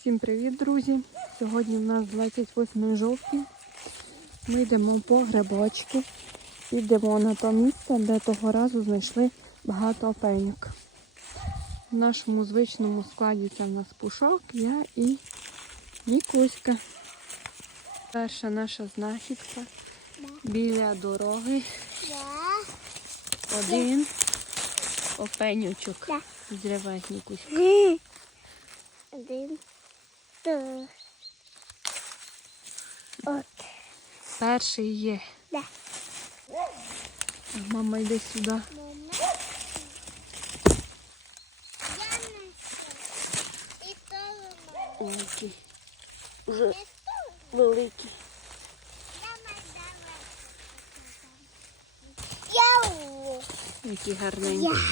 Всім привіт, друзі! Сьогодні в нас 28 жовтня. Ми йдемо по грибочки. Підемо на то місце, де того разу знайшли багато опеньок. В нашому звичному складі це в нас пушок, я і Нікуська. Перша наша знахідка біля дороги. Один опенючок. Да. Зривай, Нікуська. Один. Два. От. Перший є. Да. Мама йде сюди. Мама. І то. Великий. То. великий. Який гарненький.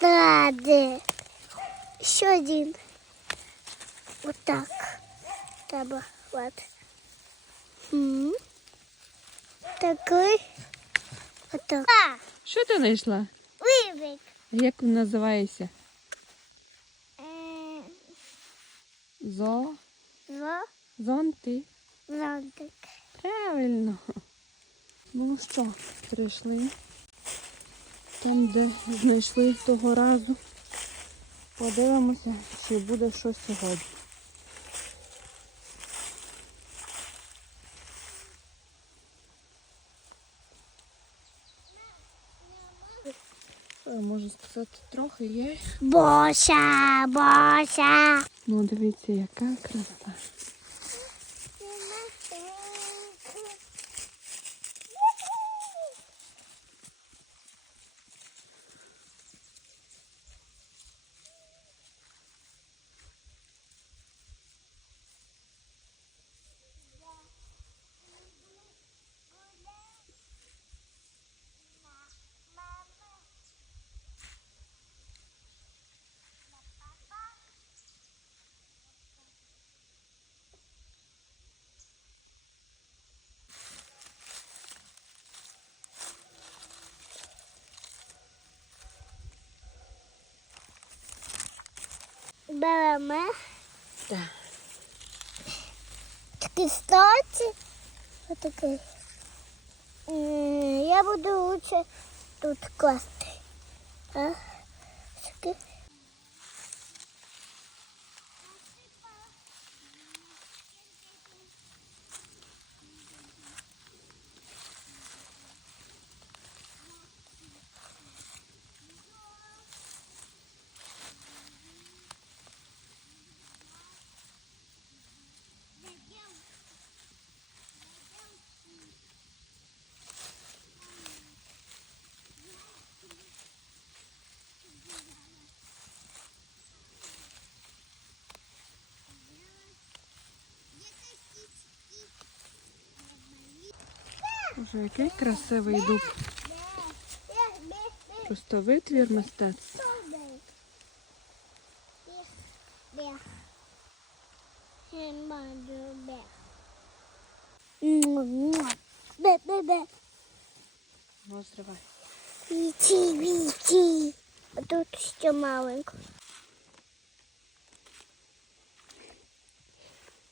Да, де. Ще один. Вот так. Треба. Вот. Такий. Вот так. А, Що ти знайшла? вивик. Як він називається? Е, Зо. Зо. Зонти. Зонтик. Правильно. Ну що, прийшли. Там, де знайшли того разу. Подивимося, чи буде щось сьогодні. Я можу сказати, трохи є. Бося, бося. Ну, дивіться, яка краса. Беремо Так. такі статі. Отакий. Я буду лучше тут класти. А? Боже, який красивий дуб. Просто витвір мистецтва. Бе-бе-бе. Ну, зривай. Віті, віті. А тут ще маленько.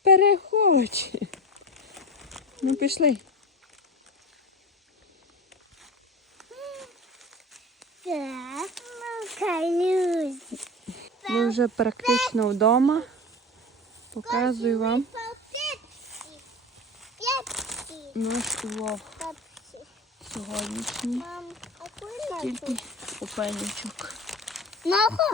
Переходь. Ну, пішли. Так, калюз. Ми вже практично вдома. Показую вам наш влог сьогоднішній. Тільки опенючок. Нахуй?